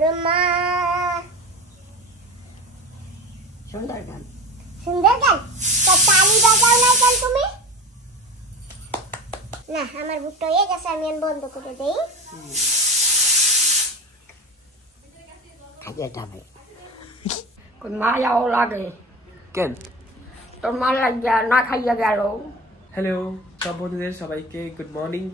তোর মা। সুন্দর গান, সুন্দর গান। তা তালি বাজাও না কেন তুমি? না, আমার বুকটা হয়ে গেছে, আমি বন্ধ করে দেই। খাইয়ে যাবে কোন মায়াও লাগে কেন? তোর মা লাগিয়া না খাইয়া গেল। হ্যালো সব বন্ধুদের, সবাইকে গুড মর্নিং,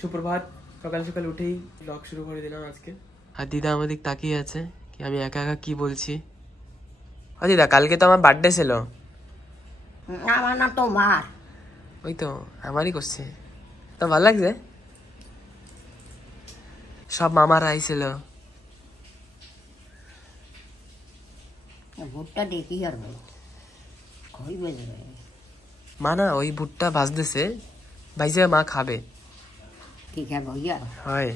সুপ্রভাত। সকাল সকাল উঠেই ব্লগ শুরু করে দিলাম আজকে। আর দিদা আমাদের তাকিয়ে আছে কি আমি একা একা কি বলছি। ও দিদা, কালকে তো আমার বার্থডে ছিল। আমার না তোমার। ওই তো আমারই করছে, তো ভালো লাগছে। সব মামারা আইছিল। ভুট্টা দেখি আর কই বেজবে মা না ওই ভুট্টা ভাজতেছে, ভাইজে মা খাবে। কি খাবো ইয়া? হয়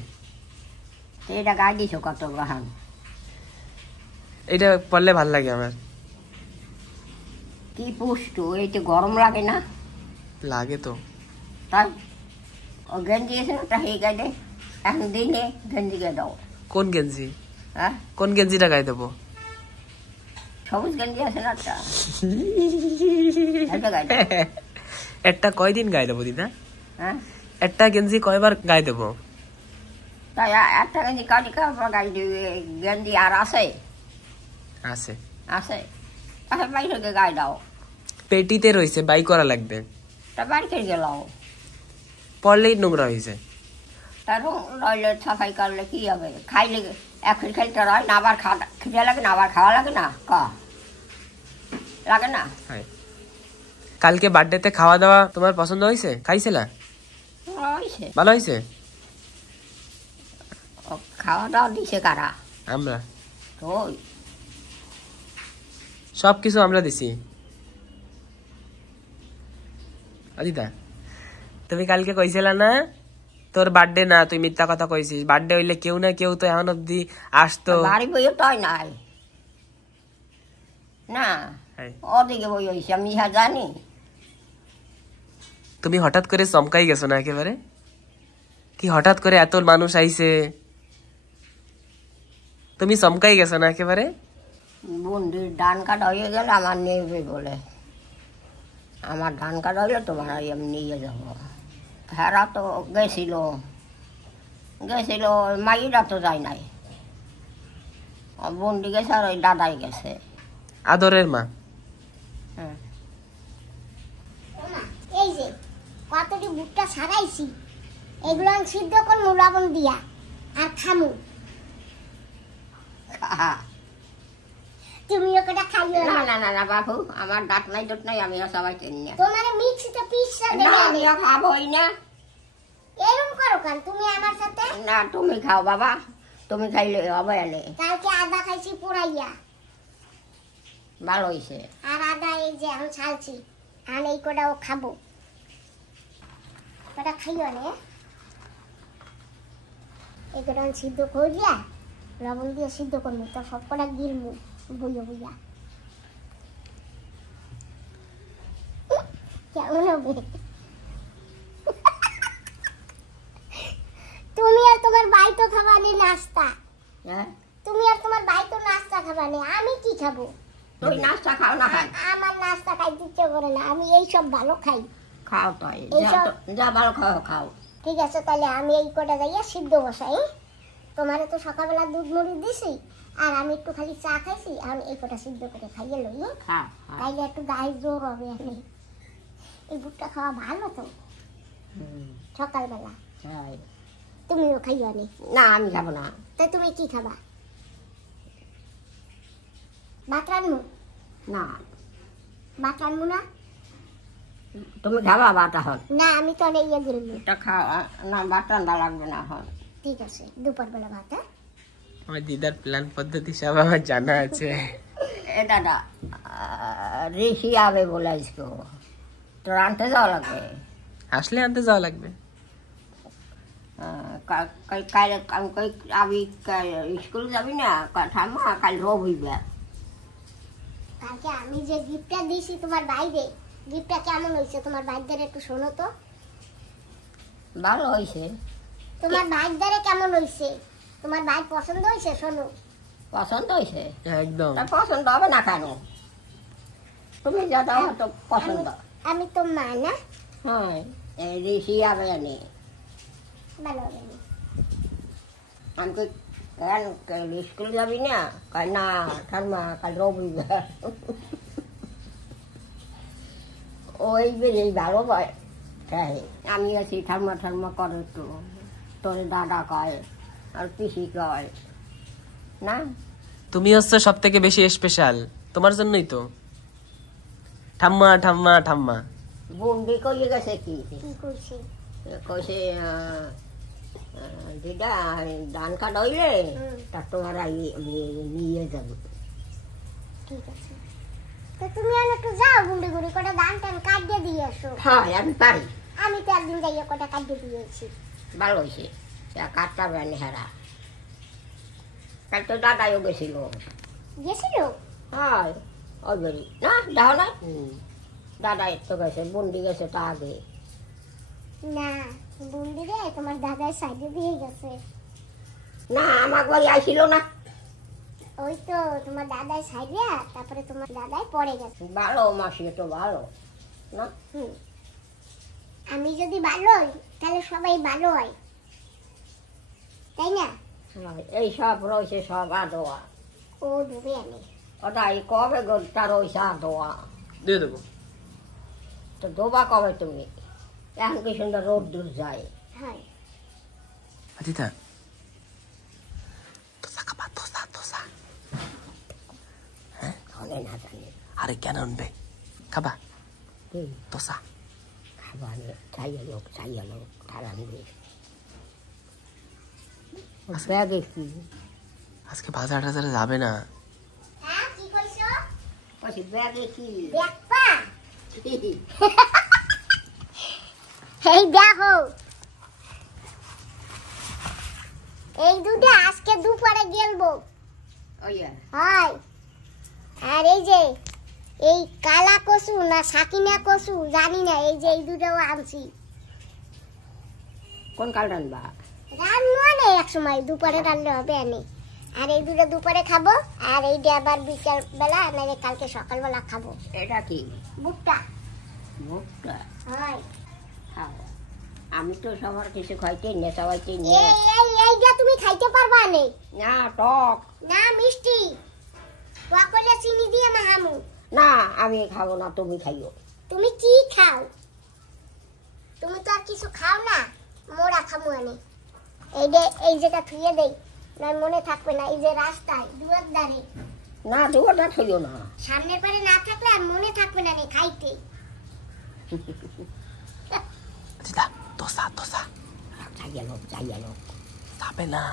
এটা গাই দিছো কত গ্রহণ? এটা পড়লে ভাল লাগে আমার। কি পুষ্ট, এইটা গরম লাগে না? লাগে তো। তাই ও গেঞ্জি এসে একটা হয়ে গেছে, এখন দিনে গেঞ্জি গে দাও। কোন গেঞ্জি? হ্যাঁ, কোন গেঞ্জিটা গায়ে দেবো? সবুজ গেঞ্জি আছে না একটা, একটা গায়ে দাও। একটা কয়দিন গায়ে দেবো দিদা? হ্যাঁ, একটা গেঞ্জি কয়বার গায়ে দেবো? তাই একটা গেঞ্জি কাটি কাপড় গাই দিবে। গেঞ্জি আর আছে? আছে আছে, তাহলে বাইরে গায়ে দাও। পেটিতে রয়েছে, বাই করা লাগবে। তা বাড়ি খেয়ে গেল, পড়লেই নোংরা হয়েছে। তার রইলে সাফাই করলে কি হবে? খাইলে এখন খাইতে রয় না, আবার খাওয়া খিদে লাগে না, আবার খাওয়া লাগে না, লাগে না? কালকে বার্থডেতে খাওয়া দাওয়া তোমার পছন্দ হয়েছে? খাইছিলা? হয়েছে, ভালো হয়েছে। খাওয়া দাওয়া দিছে কারা? আমরা তো সবকিছু আমরা দিছি। দিদা তুমি কালকে কইছিলা না তোর বার্থডে না, তুই মিথ্যা কথা কইছিস। বার্থডে হইলে কেউ না কেউ তো এখন অব্দি আসতো। বাড়ি বইও তাই নাই না, ওদিকে বই হয়েছে, আমি ইহা জানি। তুমি হঠাৎ করে চমকাই গেছো না একেবারে, কি হঠাৎ করে এত মানুষ আইছে, তুমি চমকাই গেছো না একেবারে। বন্দির ধান কাটা হয়ে গেলে আমার নেবে বলে, আমার ধান কাটা হইলে তোমার আমি নিয়ে যাব। হেরা তো গেছিল, মাইরা তো যায় নাই, বন্দি গেছে আর ওই দাদাই গেছে। আদরের মা। হ্যাঁ, এই যে কতটি ভুট্টা ছাড়াইছি, এগুলো আমি সিদ্ধ করবো লবণ দিয়া আর খামু। তুমি ওটা খাইও না না। না না না বাবু, আমার দাঁত নাই দুট নাই, আমিও সবাই কিনি না। তোমার মিক্সিতে পিসা না, দেবে। আমিও খাবোই না। এরকম করো কেন তুমি আমার সাথে? না, তুমি খাও বাবা, তুমি খাইলে হবে এলে। কালকে আদা খাইছি পুরাইয়া, ভালো হয়েছে। আর আদা এই যে আমি ছালছি, আর এই কটাও খাবো। কটা খাইও না, এই কটা সিদ্ধ করিয়া লবণ দিয়ে সিদ্ধ করবো, তো সব কটা গিলবো বইয়া বইয়া। কেমন হবে? তুমি আর তোমার ভাই তো খাবানি নাস্তা, হ্যাঁ, তুমি আর তোমার ভাই তো নাস্তা খাবানি, আমি কি খাবো? তুই নাস্তা খাও না? খাই, আমার নাস্তা খাইতে ইচ্ছে করে না, আমি এই সব ভালো খাই। খাও তাই, এইসব যা ভালো খাও খাও। ঠিক আছে, তাহলে আমি এই কটা যাইয়া সিদ্ধ বসাই। তোমারে তো সকালবেলা দুধ মুড়ি দিছি, আর আমি একটু খালি চা খাইছি, আমি এই কটা সিদ্ধ করে খাইয়ে লই। তাইলে একটু গায়ে জোর হবে। আমি এই ভুট্টা খাওয়া ভালো তো সকালবেলা। তুমিও খাইও নি? না, আমি খাবো না। তাই তুমি কি খাবা? ভাত রান্নু? না, ভাত রান্নু না? তুমি খাবা বাটা হল? না, আমি তো অনেক ইয়ে দিলাম। এটা খাও না, বাট রান্না লাগবে না হল। ঠিক আছে, দুপুর বেলা ভাত। আমার দিদার প্ল্যান পদ্ধতি সব আমার জানা আছে। এ দাদা, ঋষি আবে বলে আজকে, তোর আনতে যাওয়া লাগবে। আসলে আনতে যাওয়া লাগবে। কাল আমি স্কুল যাবি না? ঠাম্মা কাল রবিবার। কালকে আমি যে গিফটটা দিয়েছি তোমার বাইরে, গিফটটা কেমন হয়েছে তোমার ভাইদের একটু শোনো তো। ভালো হয়েছে। তোমার ভাইদের কেমন হয়েছে? তোমার ভাই পছন্দ হয়েছে? শোনো। পছন্দ হয়েছে? একদম। তা পছন্দ হবে না কেন? তুমি যা দাও তো পছন্দ। আমি তো মা না? হ্যাঁ, ঋষি হবে নি। ভালো হবে না। আমি কই কেন স্কুল যাবি না? কয় না ঠাম্মা, কাল রবিবার। ওই বেরিয়ে ভালো পায়। হ্যাঁ, আমি আছি ঠাম্মা ঠাম্মা করে তো, তোর দাদা কয় আর পিসি কয় না। তুমি হচ্ছে সব থেকে বেশি স্পেশাল, তোমার জন্যই তো। ঠাম্মা ঠাম্মা ঠাম্মা। বন্দি কইয়ে গেছে কি? কি করছি? কইছে দিদা ধান কাটা হইলে তা তোমার নিয়ে যাবো। ঠিক আছে, তো তুমি একটু যাও, গুন্ডি গুড়ি করে ধান টান কাটিয়ে দিয়ে আসো। হ্যাঁ, আমি পারি। আমি তো একদিন যাইয়া কটা কাটিয়ে দিয়েছি। ভালো হয়েছে, কাটটা বেনি হারা। কাল তো দাদাইও গেছিল। গেছিল? হ্যাঁ, ওই বেরি না দেখো না, দাদাই তো গেছে, বন্দি গেছে তা আগে। না, বন্দি রে তোমার দাদার সাইডে দিয়ে গেছে। না, আমার বাড়ি আইছিল না। ওই তো তোমার দাদার সাইডে, তারপরে তোমার দাদাই পড়ে গেছে। ভালো মাসি তো ভালো না। আমি যদি ভালো হই তাহলে সবাই ভালো হয়, তাই না? এই সব রয়েছে সব আদোয়া। ও ডুবে আনে ওটাই কবে গোটা রয়েছে আদোয়া। দিয়ে দেবো। তো দোবা কবে তুমি? এখন কি সুন্দর রোদ দূর যায়। হয়। দিদা দোসা খাবা? দোসা দোসা। হ্যাঁ, খাবে না জানি। আরে কেন আনবে? খাবা কি দোসা? খাবার চাইয়ে লোক তারা আনবে। ব্যাগে কি? আজকে বাজার টাজারে যাবে না? হ্যাঁ, কি কইছো? বলছি ব্যাগে কি? দেখবা? এই দেখো, এই দুটো আজকে দুপুরে গেলবো। হয়। আর এই যে এই কালা কচু না সাকিনা কচু জানি না, এই যে এই দুটাও আনছি। কোন কাল রানবা? রান্না নেই, এক সময় দুপুরে রান্না হবে আনি। আর এই দুটো দুপুরে খাবো, আর এইটা আবার বিকাল বেলা নাহলে কালকে সকালবেলা খাবো। এটা কি? ভুট্টা। মুখটা হয়। খাও। আমি তো সবার কিছু খাইতে নে, সবাইকে এই নিয়ে। এইটা তুমি খাইতে পারবা না? না, টক না, মিষ্টি। টক হলে চিনি দিয়ে মাহামু। না, আমি খাবো না, তুমি খাইও। তুমি কি খাও? তুমি তো আর কিছু খাও না। মোরা খামু আনে। এই যেটা থুয়ে দেই, না মনে থাকবে না। এই যে রাস্তায় দুয়ার ধারে, না, দুটা খাইও না। সামনের পারে না থাকলে আর মনে থাকবে না নে খাইতে। দিদা দোসা দোসা। চাইয়ে লোক যাবে না?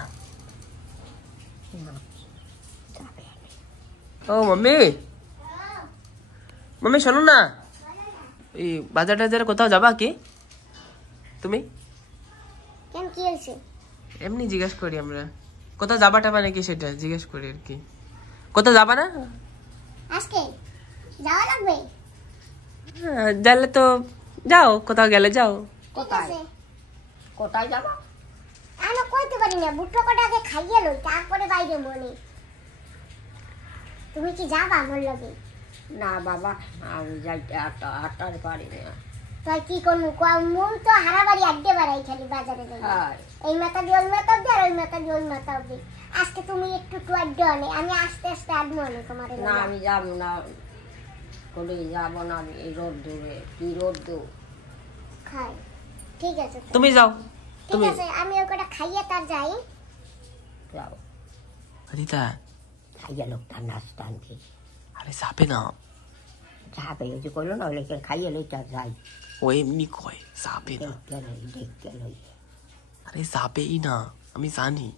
যাবে। ও মাম্মি, মাম্মি শোনো না, এই বাজার টাজারে কোথাও যাবা কি তুমি? কেন, কি হয়েছে? এমনি জিজ্ঞেস করি, আমরা কোথাও যাবা টাবা নাকি সেটা জিজ্ঞেস করি আর কি। কোথাও যাবা না আজকে? যাওয়া লাগবে? গেলে তো যাও, কোথাও গেলে যাও। কোথায়? কোথায় যাবা? আমি কইতে পারি না, বুট্টো কটা আগে খাইয়ে লই, তারপরে বাইরে মনে। তুমি কি যাবা আমার লগে? না বাবা, আমি যাইতে আটটার পারি না। তাই কি করবো, মন তো হারাবাড়ি আড্ডে বাড়াই খালি বাজারে যাই। হ্যাঁ, এই মাথা দিয়ে ওই মাথা অব্দি, আর ওই মাথা দিয়ে ওই মাথা অব্দি। আজকে তুমি একটু আড্ডে আনে, আমি আস্তে আস্তে আড্ডে আনে তোমার। না আমি যাবো না, করে যাবো না আমি। এই রোদ দূরে, কি রোদ দূর। খাই, ঠিক আছে তো। তুমি যাও। ঠিক তুমি আছে, আমি ওটা খাইয়ে তার যাই। যাও, দিদা খাইয়ে লোক তার নাস্তা আনবি। আরে যাবে না? যাবে, ওই যে করলো না, ওই খাইয়ে লই তার যাই। ও এমনি কয় যাবে না। দেখতে লই। আরে যাবেই না, আমি জানি।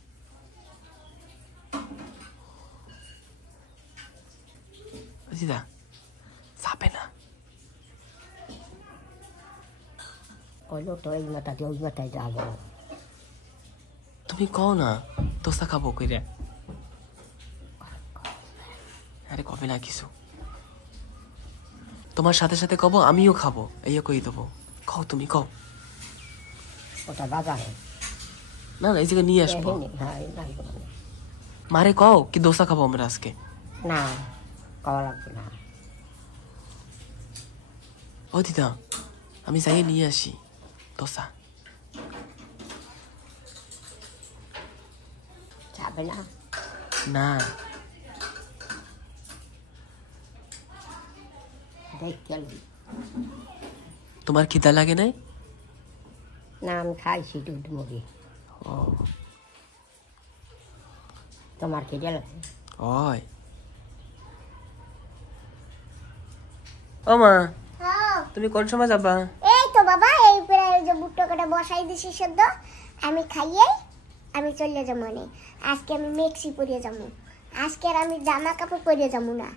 দিদা যাবে না? করলো তো এই মাথা দিয়ে ওই মাথায় যাবো। তুমি কও না দোসা খাবো কইরা। আরে কবে না কিছু, তোমার সাথে সাথে কব আমিও খাবো, এই কই দেবো। কও তুমি কও। ওটা বাজারে না না, এই জায়গায় নিয়ে আসবো। হ্যাঁ, মারে কও কি দোসা খাবো আমরা আজকে। না খাওয়া লাগবে না। ও দিদা আমি যাই নিয়ে আসি দোসা। যাবে না? না দেখ চলবি। তোমার খিদা লাগে নাই? না আমি খাইছি দুধ মুড়ি। ও তোমার খিদে লাগছে? ওই ও মা তুমি কোন সময় যাবা? এই তো বাবা, এই প্রায় যে বুট্টো কাটা বসাই দিছি সেদ্ধ, আমি খাইয়ে আমি চলে যাবো। মানে আজকে আমি মেক্সি পরে যাবো। আজকে আর আমি জামা কাপড় পরে যাবো না,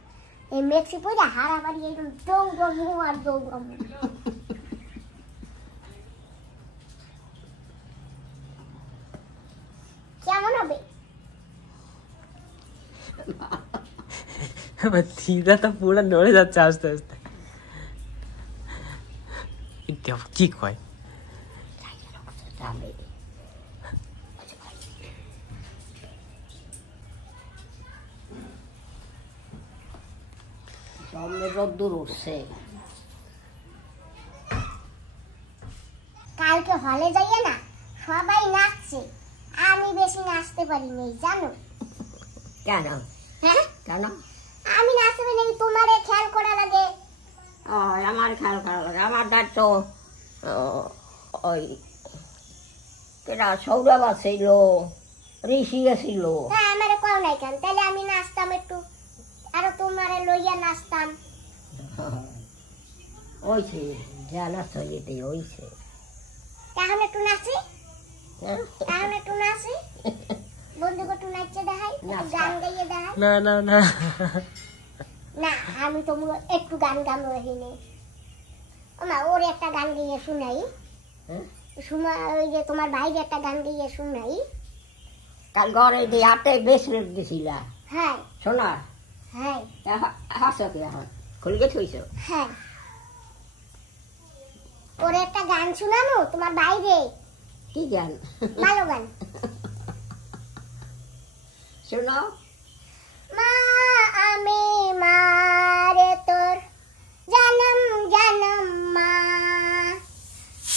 এই মেক্সি পরে হারাবাড়ি একদম দৌড়াবো আর দৌড়াবো। কেমন হবে? দিদা তো পুরো নড়ে যাচ্ছে আস্তে আস্তে। কি কয়? যাবে। সামনে রোদ্দুর উঠছে। কালকে হলে যাইয়ে না সবাই নাচছে, আমি বেশি নাচতে পারিনি জানো? কেন? হ্যাঁ কেন? আমি নাচতে পারিনি, তোমারে খেয়াল করা লাগে। আমার খেয়াল করা লাগে। আমার দায়িত্ব ওই কেটা সৌরভ ছিল, ঋষি ছিল। হ্যাঁ আমারে কও নাই কেন? তাহলে আমি নাচতাম একটু, আরো তোমারে লইয়া নাচতাম। ওইছে জানা সইতে ওইছে। তাহলে একটু নাচি, হ্যাঁ? তাহলে একটু নাচি, বন্ধুকে একটু নাচতে দেখাই, একটু গান গাইয়ে দেখাই। না না না না আমি তো একটু গান গানো হইনি। ওমা ওর একটা গান গাইয়ে শুনাই। হ্যাঁ? ওই যে তোমার ভাইয়ের একটা গান গাইয়ে শুনাই। কাল ঘরে দিয়ে হাতে ব্রেসলেট দিছিলা হ্যাঁ শোনা। হ্যাঁ হাসো কি এখন খুলকে থইছ? হ্যাঁ ওর একটা গান শুনানো তোমার বাইরে। কি গান? ভালো গান শোনাও। মা আমি মারে তোর জনম জনম মা,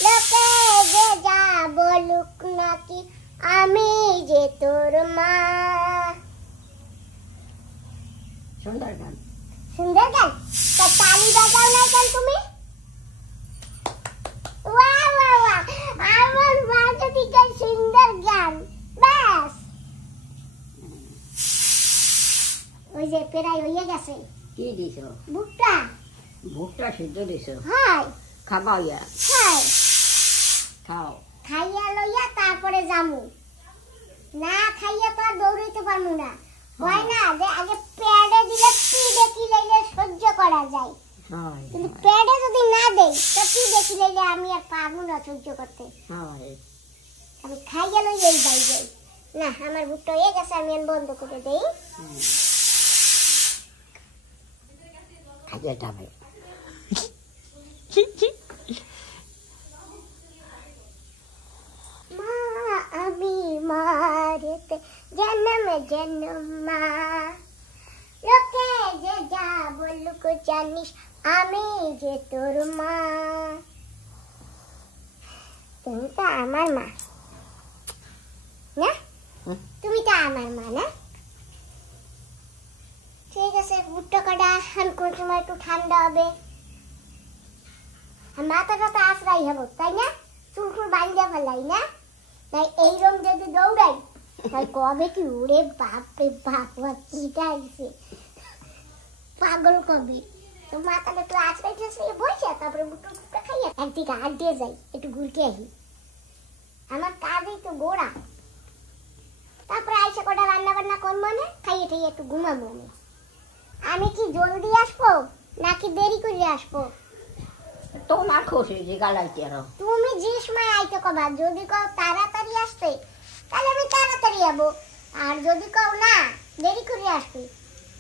লোকে যে যা বলুক নাকি আমি যে তোর মা। সুন্দর গান। সুন্দর গান, তা তালি বাজাও না কেন তুমি? বাহ বাহ বাহ, আমার মা যদি গান সুন্দর গান, ব্যাস ওই যে প্রায় হয়ে গেছে। কি দিছ? ভুট্টা। ভুট্টা সিদ্ধ দিছ? হয় খাবাও ইয়া? হয় খাও। খাইয়া লইয়া তারপরে যামু, না খাইয়া তো আর দৌড়াইতে পারবো না। হয় না যে আগে প্যাডে দিলে পিডে কি লাইলে সহ্য করা যায়, হয় কিন্তু প্যাডে যদি না দেই তো পিডে কি লাইলে আমি আর পারবো না সহ্য করতে। হয়। আমি খাইয়া লইয়াই যাই যাই। না আমার ভুট্টা হয়ে গেছে, আমি আর বন্ধ করে দেই। খাইয়ে যাবে। মা আমি মারেতে জন্ম জন্ম মা, লোকে যে যা বলুক জানিস আমি যে তোর মা। তুমি তো আমার মা না? তুমি তো আমার মা না? ঠিক আছে ভুট্টা কাটা আমি কোন সময় একটু ঠান্ডা হবে, মাথাটা তো আশ্রয় হবো তাই না? চুল ফুল বাঁধিয়া ফেলাই না, তাই এইরকম যদি দৌড়াই তাই কবে কি উড়ে বাপরে বাপ চিটা গেছে পাগল কবে। তো মাথাটা একটু আশ্রয় ঠাশ্রয় বসে তারপরে বুট্টা টুকটা খাইয়া একদিকে হাত দিয়ে যাই, একটু ঘুরতে আসি। আমার কাজই তো গোড়া। তারপরে আইসা কটা রান্না বান্না করবো না, খাইয়ে ঠাইয়ে একটু ঘুমাবো। আমি কি জলদি আসবো নাকি দেরি করে আসবো? তোমার খুশি যে গালাইতে আরো। তুমি যে সময় আইতে কবা, যদি কও তাড়াতাড়ি আসতে তাহলে আমি তাড়াতাড়ি যাবো, আর যদি কও না দেরি করে আসবে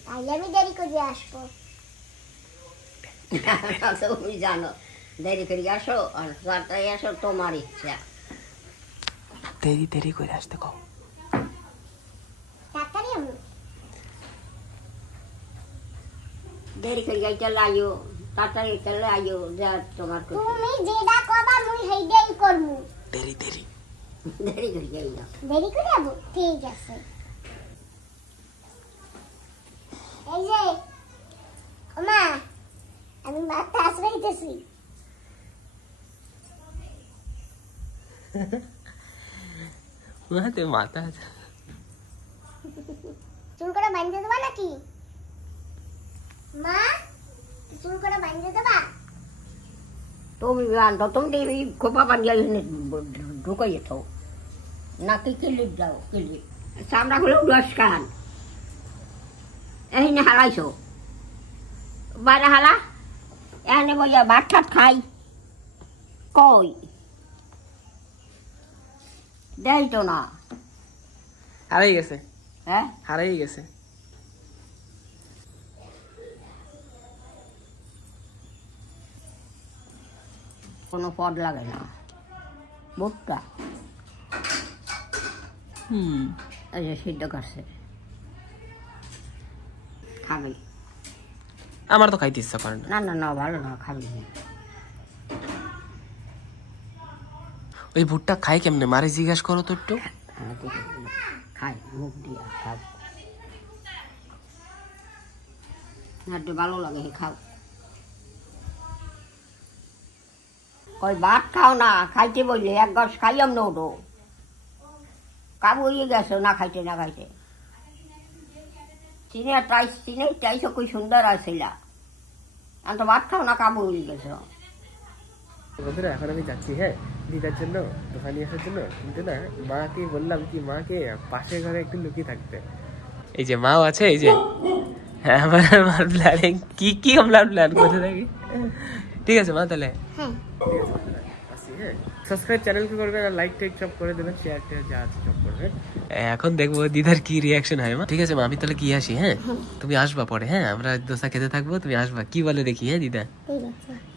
তাহলে আমি দেরি করে আসবো। তুমি জানো দেরি করে আসো আর তাড়াতাড়ি আসো তোমার ইচ্ছা। দেরি দেরি করে আসতে কও। তাড়াতাড়ি আমি দেরি করে চলে আইও, তাড়াতাড়ি চলে আইও, যা তোমার তুমি যেটা কবা মুই সেইটাই করমু। দেরি দেরি দেরি করে যাইও। দেরি করে যাবো, ঠিক আছে। এই যে ওমা, আমি মাথা আসবাইতেছি। মাথা চুল করে বাঁধতে দেবা নাকি মা? চুল করে বাঁধতে দেবা? তুমি বান্ধো, তুমি খোপা বান্ধিয়া ঢুকাই যেত নাকি কিলিপ যাও, কিলিপ চামড়া গুলো 10 কান এখানে হারাইছো বাইরে হালা, এখানে বইয়া ভাত ঠাত খাই কই দেয় তো না। হারাই গেছে, হ্যাঁ হারাই গেছে। কোনো পদ লাগে না বুটটা। এই যে সিদ্ধ করছে, খাবি? আমার তো খাইতে ইচ্ছা করে না। না না না, ভালো না, খাবি? ওই ভুট্টা খাই কেমনে মারে জিজ্ঞাসা করো তো একটু। খাই মুখ দিয়া খাও, একটু ভালো লাগে খাও। কই ভাত খাও না, খাইতে বললে 1 গাছ খাইয়াম না ওটো কাবু হয়ে গেছো না খাইতে না খাইতে। চিনে টাইস খুব সুন্দর আসছিল, আমি তো ভাত খাও না কাবু হয়ে গেছো। বন্ধুরা এখন আমি যাচ্ছি হ্যাঁ দিদার জন্য দোকানে আসার জন্য, কিন্তু না মাকে বললাম কি মাকে পাশের ঘরে একটু লুকিয়ে থাকতে। এই যে মাও আছে, এই যে আমার প্ল্যানিং কি আমরা প্ল্যান করতে থাকি। ঠিক আছে মা, তাহলে হ্যাঁ সাবস্ক্রাইব চ্যানেলকে করবেন আর লাইক টাইক সব করে দেবেন, শেয়ার টেয়ার যা আছে সব করবেন। এখন দেখবো দিদার কি রিয়াকশন হয় মা। ঠিক আছে মা, আমি তাহলে কি আসি হ্যাঁ, তুমি আসবা পরে হ্যাঁ, আমরা দোসা খেতে থাকবো, তুমি আসবা, কি বলে দেখি হ্যাঁ দিদা।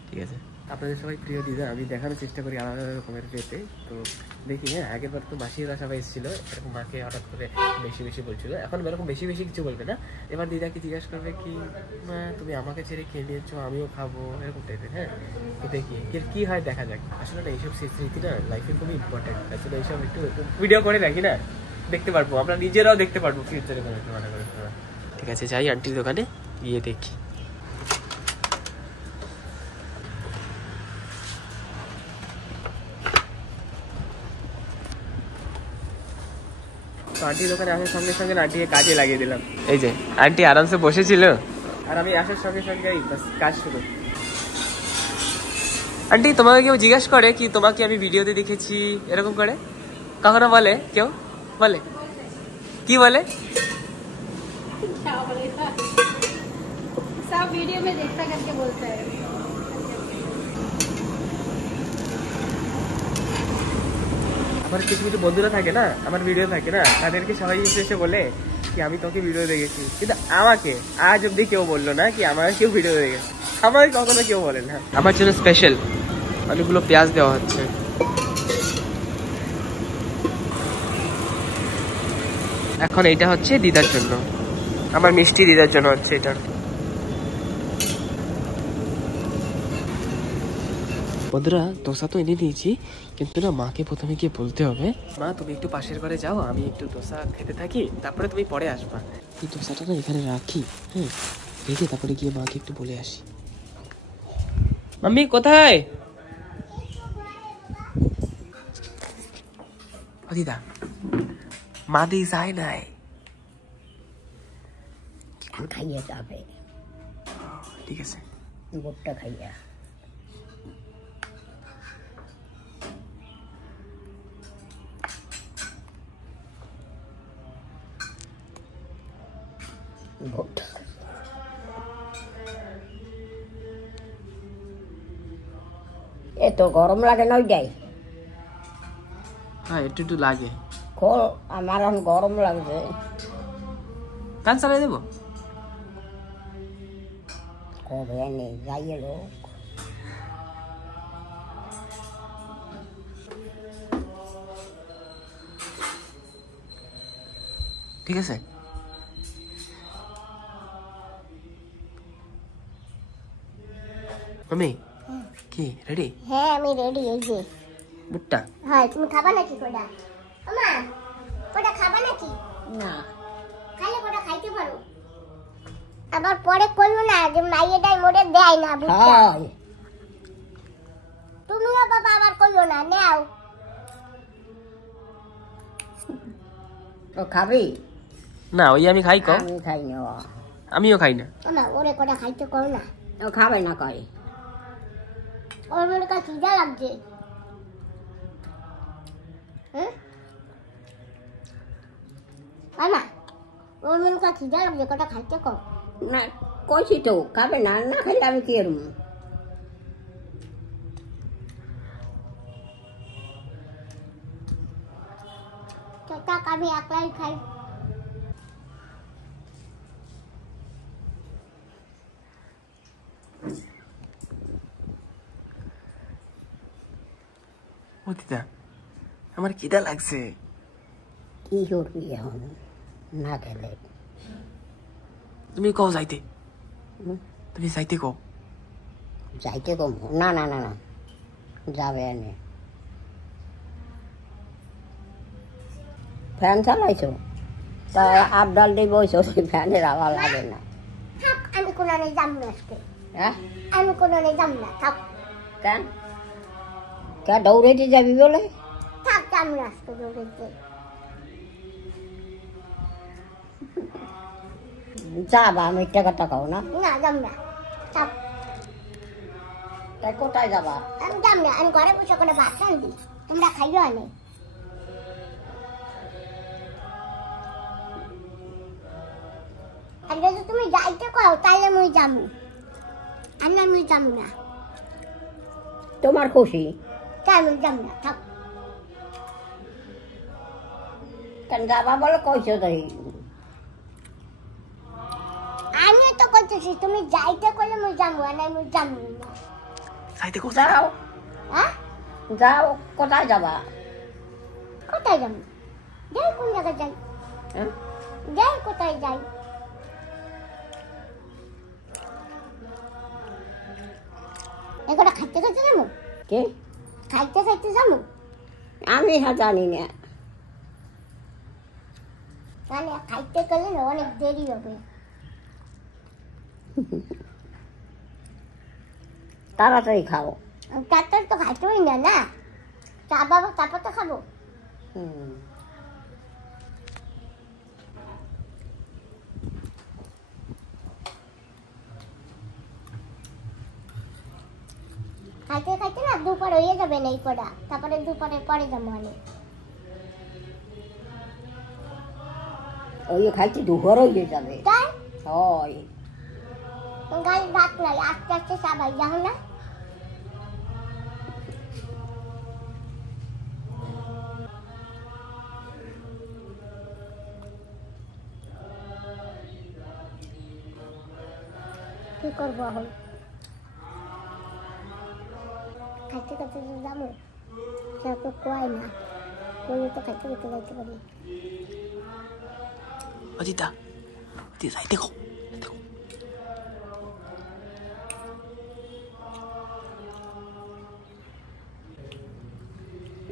ঠিক আছে। আপনাদের সবাই প্রিয় দিদা, আমি দেখানোর চেষ্টা করি আলাদা আলাদা রকমের পেতে। তো দেখি হ্যাঁ, আগের বার তো মাসিরা সবাই এসেছিল, এরকম মাকে হঠাৎ করে বেশি বেশি বলছিল, এখন এরকম বেশি বেশি কিছু বলবে না। এবার দিদাকে জিজ্ঞাসা করবে কি মা তুমি আমাকে ছেড়ে খেয়ে নিয়েছো, আমিও খাবো, এরকম টাইপের। হ্যাঁ তো দেখি কি হয়, দেখা যাক। আসলে না এইসব স্মৃতি না লাইফে খুবই ইম্পর্টেন্ট, আসলে এইসব একটু ভিডিও করে রাখি না, দেখতে পারবো, আমরা নিজেরাও দেখতে পারবো ফিউচারে কোনো একটু মনে করে। ঠিক আছে যাই আন্টির দোকানে গিয়ে দেখি। আন্টি দোকানে আসার সঙ্গে সঙ্গে আন্টিকে কাজে লাগিয়ে দিলাম। এই যে আন্টি আরামসে বসেছিল আর আমি আসার সঙ্গে সঙ্গে কাজ শুরু। আন্টি তোমাকে কেউ জিজ্ঞাসা করে কি তোমাকে আমি ভিডিওতে দেখেছি এরকম করে কখনো বলে? কেউ বলে? কি বলে? सब वीडियो में देखता करके बोलता है। আমার কিছু কিছু বন্ধুরা থাকে না, আমার ভিডিও থাকে না, তাদেরকে সবাই এসে বলে কি আমি তোকে ভিডিও দেখেছি, কিন্তু আমাকে আজ অব্দি কেউ বললো না কি আমার কেউ ভিডিও দেখেছে, আমাকে কখনো কেউ বলে না। আমার জন্য স্পেশাল অনেকগুলো পেঁয়াজ দেওয়া হচ্ছে। এখন এইটা হচ্ছে দিদার জন্য, আমার মিষ্টি দিদার জন্য হচ্ছে এটা। বন্ধুরা দোসা তো এনে দিয়েছি, কিন্তু না মাকে প্রথমে গিয়ে বলতে হবে মা তুমি একটু পাশের ঘরে যাও, আমি একটু দোসা খেতে থাকি, তারপরে তুমি পরে আসবা। এই দোসাটা না এখানে রাখি, হ্যাঁ রেখে তারপরে গিয়ে মাকে একটু বলে আসি। মাম্মি কোথায়? দিদা মা দি যায় নাই, খাইয়ে যাবে। ঠিক আছে ভুট্টা খাইয়া ভুট্টা এত গরম লাগে না? ওই যাই হ্যাঁ একটু একটু লাগে। খোল, আমার এখন গরম লাগছে। ফ্যান চালিয়ে দেবো? কবে নেই যাইয়ে লোক। ঠিক আছে মামি কি রেডি? হ্যাঁ আমি রেডি। এই যে বুটটা হ্যাঁ, তুমি খাবা নাকি কোটা? ওমা কোটা খাবা নাকি? না খাইলে কোটা খাইতে পারো, আবার পরে কইও না যে মাইয়েটাই মোরে দেয় না বুঝছো? হয় তুমিও বাবা আবার কইও না, নাও। তো খাবি? না ওই আমি খাই কম, আমি খাই না। আমিও খাই না। ওমা ওরে কোটা খাইতে কও না, ও খাবে না কই? ওর মনে কাছে খিদা লাগছে। হুম আমা ওর মনে কাছে খিদা লাগছে, কোটা খাইতে কও। না কইছি তো খাবে না, না খাইলে আমি কি করব? চটা আমি একলাই খাই। ও দিদা আমার খিদা লাগছে। কি করবি এখন না খেলে? তুমি কও যাইতে, হুম? তুমি যাইতে কও। যাইতে কম? না না না না যাবে এনে। ফ্যান চালাইছো তা আবডাল দিয়ে বইছো, ফ্যানের আওয়াজ লাগে না? থাক আমি কোনানে যাম না আজকে, হ্যাঁ আমি কোনানে যাম না, থাক কেন? কে দৌড়েতে যাবি বলে? থাক যাম না আজকে দৌড়েতে। যাবা, মিথ্যা কথা কও না। না যাম না, থাক। তাই কোথায় যাবা? আমি যাম না, আমি ঘরে বসে করে ভাত রান্ধি, তোমরা খাইও আনে। আর যদি তুমি যাইতে কও তাইলে আমি যাবো, আর না আমি যাম না। তোমার খুশি? তাই আমি যাম না, থাক। কেন যাবা বলে কইছো তাই? আমি তো করতেছি, তুমি যাইতে করলে আমি যাবো, আর না আমি যাবো না। যাইতে কও। যাও হ্যাঁ যাও, কোথায় যাবা? কোথায় যাবো? যাই কোন জায়গায় যাই? হ্যাঁ? যাই কোথায় যাই? এগুলো খাইতে খাইতে যাবো, কে? খাইতে খাইতে যাবো। আমি জানি না। তাহলে খাইতে গেলে না অনেক দেরি হবে। তাড়াতাড়ি খাও। তাড়াতাড়ি তো খাইতে হই না, না চা বাবা তারপর তো খাবো। হুম। খাইতে খাইতে না দুপুর হয়ে যাবে না এই কটা, তারপরে দুপুরের পরে যাবো অনেক। ওই খাইতে দুপুর হয়ে যাবে। তাই হয় গাড়ি রাত নাই, আস্তে আস্তে সবাই যাও না। কি করবো এখন? খাইতে খাইতে তো যাবো, সেটা তো কোয়াই না, কোয়াই তো খাইতে খাইতে যাইতে পারি। ও দিদা যাইতে কও।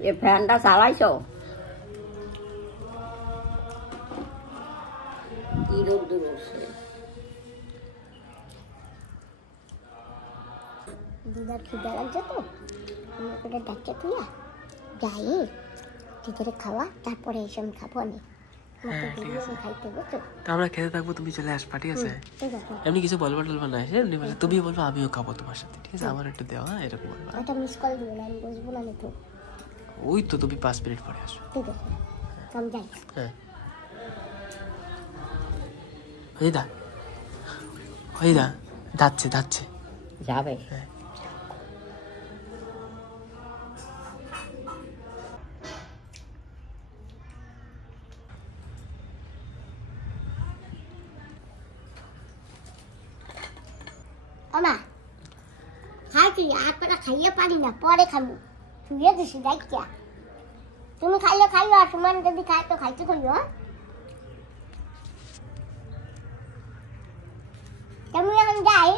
এ ফ্যানটা চালাইছো? কি রোদ দূর হচ্ছে। দিদার খিদা লাগছে তো, আমার করে ডাকছে তুই যাই টিচারে খাওয়া, তারপরে এসে আমি খাবো আমি। খাইতে বুঝছো? তা আমরা খেতে থাকবো, তুমি চলে আসবা, ঠিক আছে? ঠিক আছে, এমনি কিছু বলবা টলবা না, এমনি বলে তুমি বলবো আমিও খাবো তোমার সাথে, ঠিক আছে? আমার একটু দেওয়া, এরকম বলবা। একটা মিস কল দিও না, আমি বুঝবো না তো। ওই তো তুমি 5 মিনিট পরে আসো। ঠিক আছে, আমি যাই। হ্যাঁ দিদা, দিদা যাচ্ছে যাচ্ছে। যাবে? আমা খাইছি, আর করে খাইয়ে পারি না, পরে খাবো, শুয়ে দিছি যাইয়া। তুমি খাইলে খাইও, আর তোমার যদি খাই তো খাইতে খাইও। তুমি এখন যাই,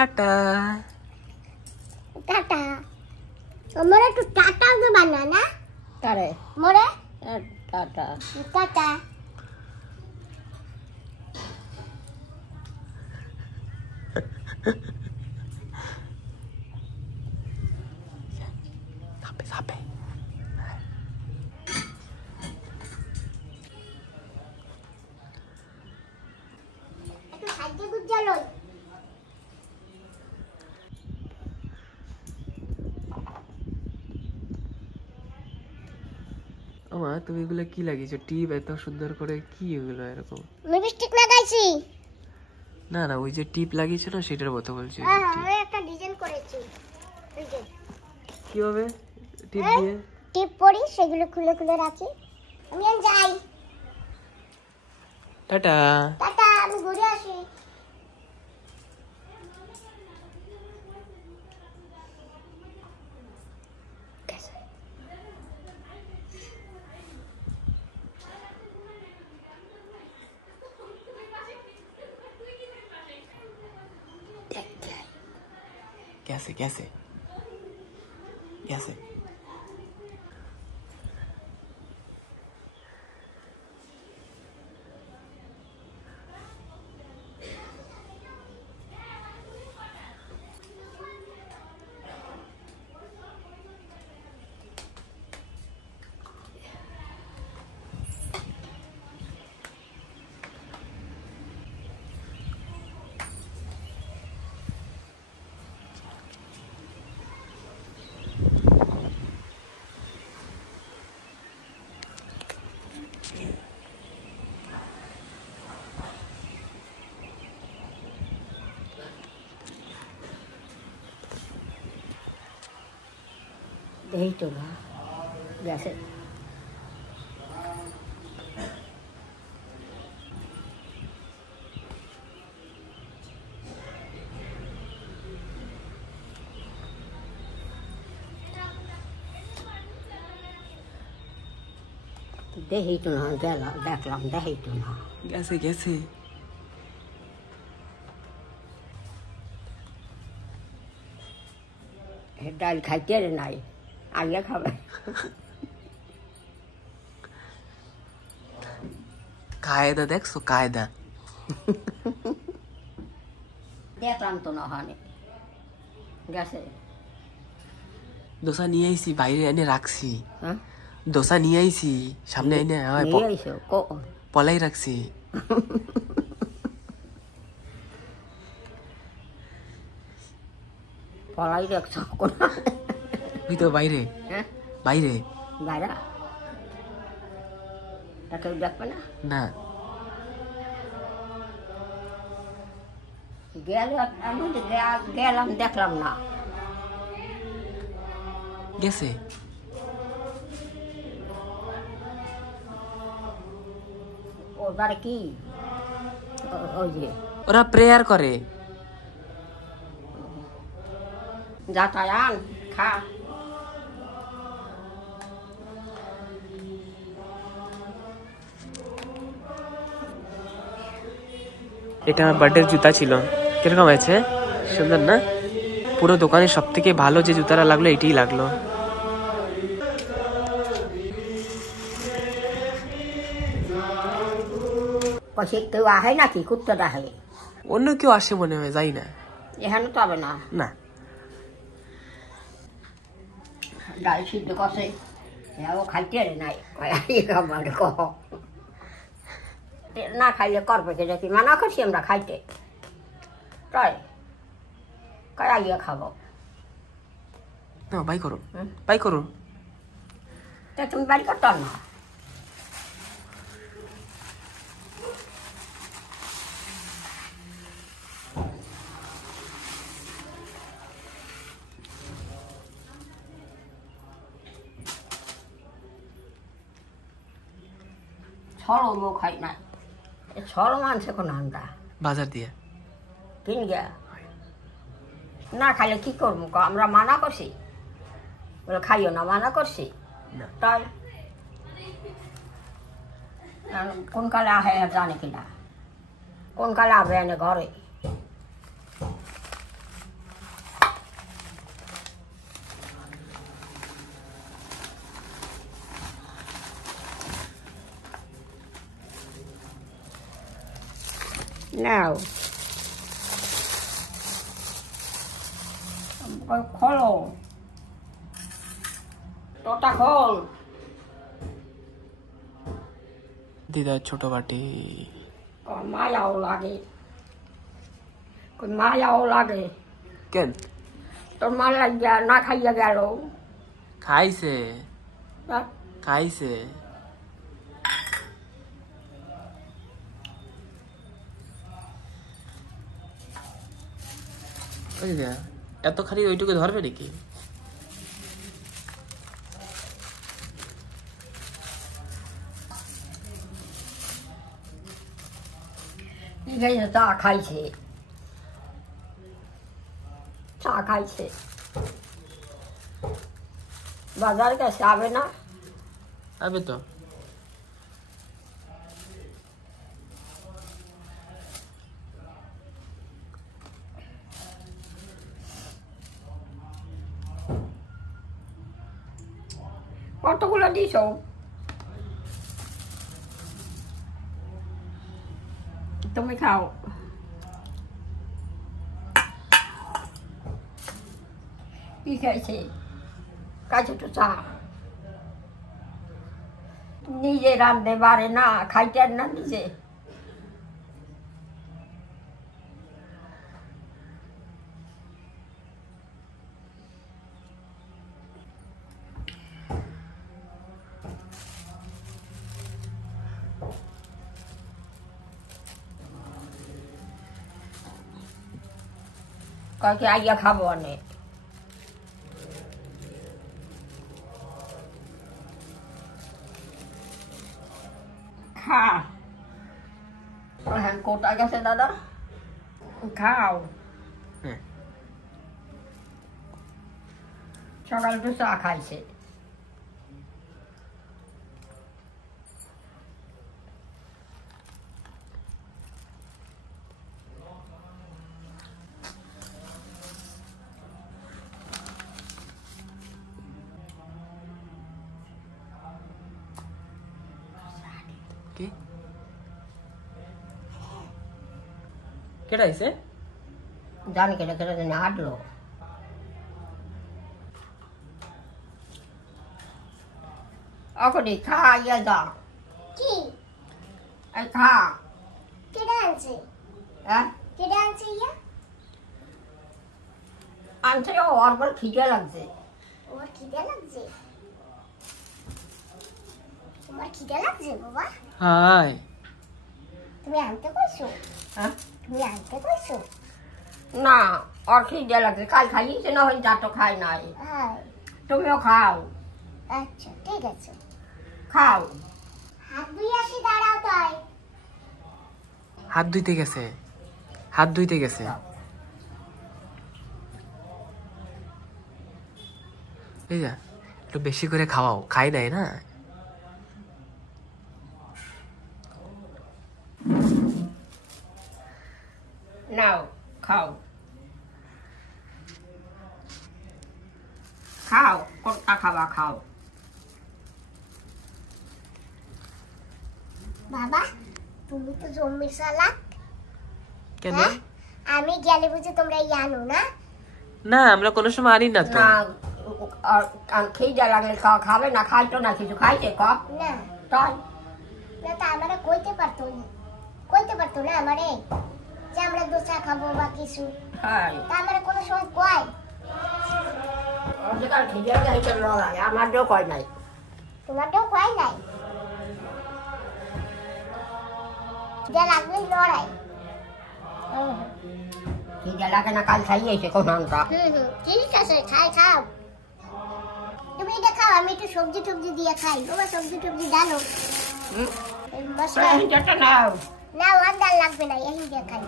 টাটা টাটা মোরে একটু টাটাও দেবা না না তারে মোরে টাটা টাটা সাপে সাপে একটু সাইডে গুজ্জালো আমা তুমি এগুলো কি লাগিয়েছো টিপ এত সুন্দর করে কি এগুলো এরকম লিপস্টিক লাগাইছি না না ওই যে টিপ লাগিয়েছো না সেটার কথা বলছি হ্যাঁ আমি একটা ডিজাইন করেছি এই যে কিভাবে টিপ দিয়ে টিপ পরি সেগুলো খুলে খুলে রাখি আমি যাই টাটা টাটা আমি ঘুরে আসি कैसे कैसे कैसे এই তো না গেছে দেখি তো না গেলাম দেখলাম দেখি তো না कैसे कैसे ডাল খাইতে রে নাই আগে খাবে कायदा देख सो कायदा দেখলাম তো না হয় গেছে দোসা নিয়ে আইছি বাইরে এনে রাখছি হ্যাঁ দোসা নিয়ে আইছি সামনে এনে নিয়ে আইসো পলাই রাখছি পলাই রাখছো কোন ওই তো বাইরে হ্যাঁ বাইরে বাইরে কেউ দেখবে না না গেলাম দেখলাম না গেছে ওর বাড়ি কি ওই যে ওরা প্রেয়ার করে যাতায়ান খা এটা আমার বার্থডের জুতা ছিল কিরকম আছে সুন্দর না পুরো দোকানে সব থেকে ভালো যে জুতাটা লাগলো এটাই লাগলো পাশে কেউ আহে নাকি কুত্তাটা আহে অন্য কেউ আসে মনে হয় যাই না এখানে তো হবে না না ডাল সিদ্ধ কষে ও খাইতে রে নাই আমার কহ না খাইলে করবে কে দেখি মানা করছি আমরা খাইতে তাই কায়া গিয়ে খাবো না বাই করো বাই করো তা তুমি বাড়ি করতে না ছড়ো মো খাই না ছড়ো মানছে কোন আনটা বাজার দিয়ে কিন গিয়া না খাইলে কি করবো আমরা মানা করছি বলে খাইও না মানা করছি তাই কোন কালে আহে জানে কিনা কোন কালে আবে এনে ঘরে নাও খোলো তোটা খোল দিদার ছোট বাটি মায়াও লাগে মায়াও লাগে কেন তোর মা লাগিয়া না খাইয়া গেল খাইছে খাইছে এত খালি ওইটুকু ধরবে নাকি চা খাইছে চা খাইছে বাজার কাছে আবে না আবে তো কতগুলো দিছ তুমি খাও কি খাইছে কাছে তো চা নিজে রাঁধতে পারে না খাইতে না নিজে কাকে আইয়া খাবো অনেক খা হ্যাঁ কোথায় গেছে দাদা খাও সকালে তো চা খাইছে কেডা আইছে জানি কেটে কেটে জানি হাঁটলো অকটি খা ইয়া যা কি এই খা কেডা আনছে হ্যাঁ কেডা আনছে ইয়া আনছে ও ওর পর খিদে লাগছে ওর খিদে লাগছে তোমার খিদে লাগছে বাবা হাই তুমি আনতে কইছো হ্যাঁ তুমি আনতে কইছো না ওর খিদে লাগছে কাল খাইছে না হয়ে যা তো খাই নাই হ্যাঁ তুমিও খাও আচ্ছা ঠিক আছে খাও হাত ধুই আসি দাঁড়াও তাই হাত ধুইতে গেছে হাত ধুইতে গেছে এই যা একটু বেশি করে খাওয়াও খাই নাই না নাও খাও খাও কোনটা খাবা খাও বাবা তুমি তো জম্মি সালাক কেন হ্যাঁ? আমি গেলে বুঝি তোমরা জানো না না আমরা কোনো সময় আনি না তো না আর খিদে লাগলে খাবে না খাইতো না কিছু খাইছে ক না তাই না তা আমারে কইতে পারতো না আমারে যে আমরা দোসা খাবো বা কিছু হ্যাঁ তা আমারে কোনো সময় কয় অন্ধকার খিদে লাগছে লড়াই আমারও কয় নাই তোমারটাও কয় নাই খিদে লাগলেই লড়াই খিদে লাগে না কাল খাইয়েছে কোন আনটা ঠিক আছে খাও তুমি এটা খাও আমি একটু সবজি টবজি দিয়ে খাই বাবা সবজি টবজি ডালো মশলা নাও না ওয়ান্ডার লাগবে না এই দিয়ে খাই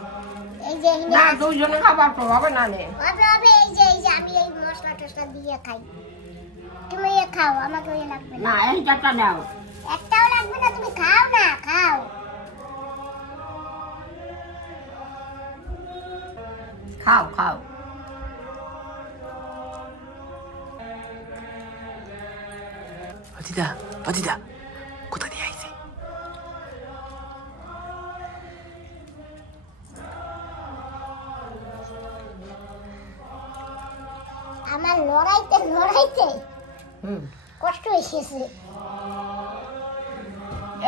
এই যে এই না দুজনে খাবার তো হবে না নে হবে এই যে আমি এই মশলা টসলা দিয়ে খাই তুমি এ খাও আমাকে ওই লাগবে না না এই চারটা নাও একটাও লাগবে না তুমি খাও না খাও খাও খাও অদিদা কোথা দিয়ে আইছে এসেছে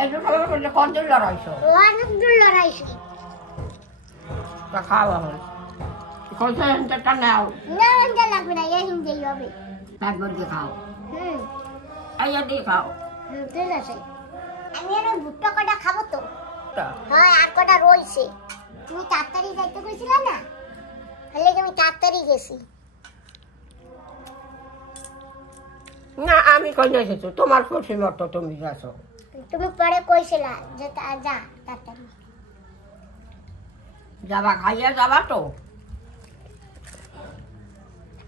একটু খাবার করলে কতদিন লড়াইছো অনেক দূর লড়াইছি তা খাওয়া হয় কইছে এনটা নাও না এটা লাগবে না এই হিন্দি হবে একবার দিয়ে খাও হুম আইয়া দিয়ে খাও ঠিক আছে আমি আর ওই ভুট্টা কটা খাবো তো তা হ্যাঁ আর কটা রয়েছে তুমি তাড়াতাড়ি যাইতে কইছিলে না তাহলে আমি তাড়াতাড়ি গেছি না আমি কই না এসেছো তোমার খুশি মতো তুমি গেছো তুমি পরে কইছিলা যে যা তাড়াতাড়ি যাবা খাইয়া যাবা তো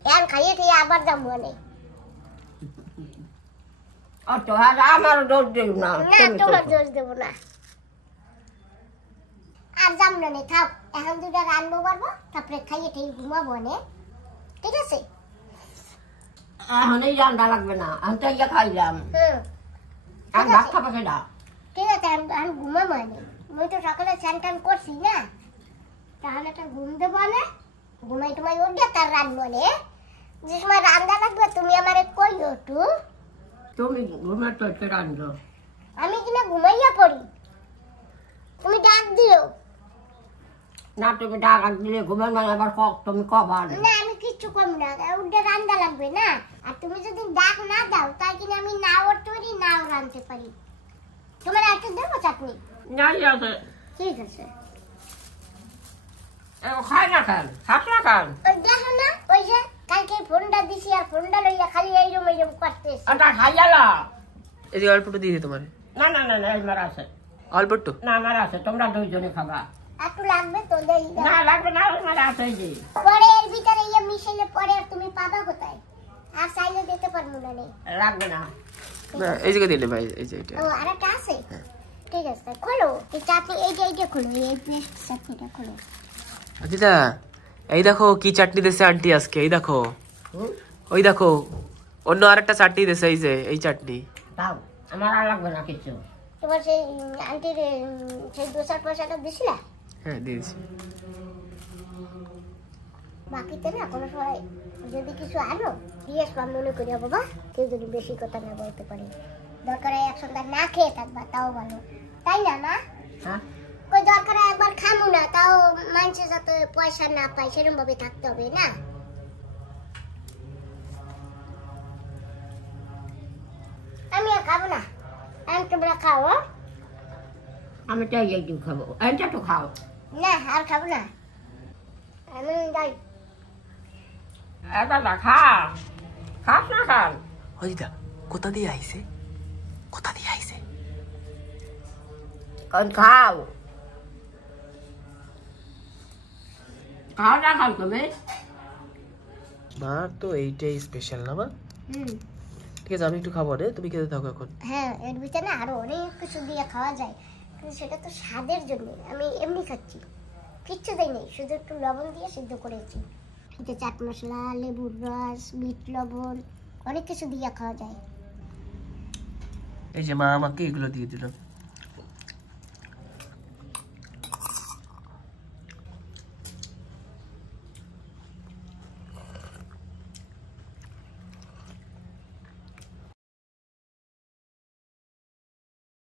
এখন খাইয়ে খেয়ে আবার যাবো মানে তো আর আমার দোষ দিও না না তোমার দোষ দেবো না আর যাম না নে থাক এখন দুটা রান্না পারবো তারপরে খাইয়ে খেয়ে ঘুমাবো নে ঠিক আছে এখনই রান্না লাগবে না আমি তো ইয়া খাইলাম হুম আর ভাত খাবো সেটা ঠিক আছে আমি ঘুমাবো নে আমি তো সকালে স্নান টান করছি না তাহলে একটা ঘুম দেবো না ঘুমাই টুমাই উঠে তার রান্না নে যে সময় রান্না লাগবে তুমি আমারে কইও একটু তুমি ঘুমের তো রান্ধো আমি কিনা ঘুমাইয়া পড়ি তুমি ডাক দিও না তুমি ডাক দিলে ঘুমের মানে আবার তুমি কবা না আমি কিচ্ছু কম না উঠে রান্না লাগবে না আর তুমি যদি ডাক না দাও তাই কিনা আমি নাও উঠতে পারি নাও রাঁধতে পারি তোমার একটু দেবো চাটনি না আছে ঠিক আছে খাই না খান খাস না খান ওই দেখো না ওই যে কালকে ফোনটা দিছি আর ফোনটা লইয়া খালি এইরম করতেছি ওটা খাইয়ালা এই যে অল্পটা দিয়ে দিই তোমার না না না না আমার আছে অল্প একটু না আমার আছে তোমরা দুইজনে খাবা একটু লাগবে তো দেই না লাগবে না আমার আছে যে পরে এর ভিতরে ইয়ে মিশাইলে পরে আর তুমি পাবা কোথায় আর চাইলে দিতে পারবো না নেই লাগবে না না এই জায়গায় দিলে ভাই এই যে এটা ও আর একটা আছে ঠিক আছে খোলো এই চাটনি এইটা খোলো এই পেস্ট চাটনিটা খোলো দিদা এই দেখো কি চাটনি দিয়েছে আন্টি আজকে এই দেখো ওই দেখো অন্য আরেকটা চাটনি দিয়েছে এই যে এই চাটনি দাও আমার আর লাগবে না কিছু তোমার সেই আন্টির সেই দোসার পয়সাটা দিছিলা হ্যাঁ দিয়েছি বাকিতে না কোনো সময় যদি কিছু আনো দিয়ে আসবা মনে করিয়া বাবা কেউ যদি বেশি কথা না বলতে পারে দরকার হয় এক সন্ধ্যা না খেয়ে থাকবা তাও ভালো তাই না মা হ্যাঁ কই দরকার হয় একবার খামু না তাও মানুষের সাথে পয়সা না পাই সেরকম ভাবে থাকতে হবে না আমি আর খাবো না আমি তোমরা খাও আমি তো এই খাবো এটা তো খাও না আর খাবো না আমি যাই এটা না খা খাস না খান ও দিদা কোথা দিয়ে আইছে কোথা দিয়ে আইছে কোন খাও খাও না খাও তুমি মা তো এইটাই স্পেশাল না মা হুম ঠিক আছে আমি একটু খাবো রে তুমি খেতে থাকো এখন হ্যাঁ এর ভিতরে না আরো অনেক কিছু দিয়ে খাওয়া যায় কিন্তু সেটা তো স্বাদের জন্য আমি এমনি খাচ্ছি কিচ্ছু দেই নেই শুধু একটু লবণ দিয়ে সিদ্ধ করেছি এটা চাট মশলা লেবুর রস বিট লবণ অনেক কিছু দিয়ে খাওয়া যায় এই যে মা আমাকে এগুলো দিয়ে দিল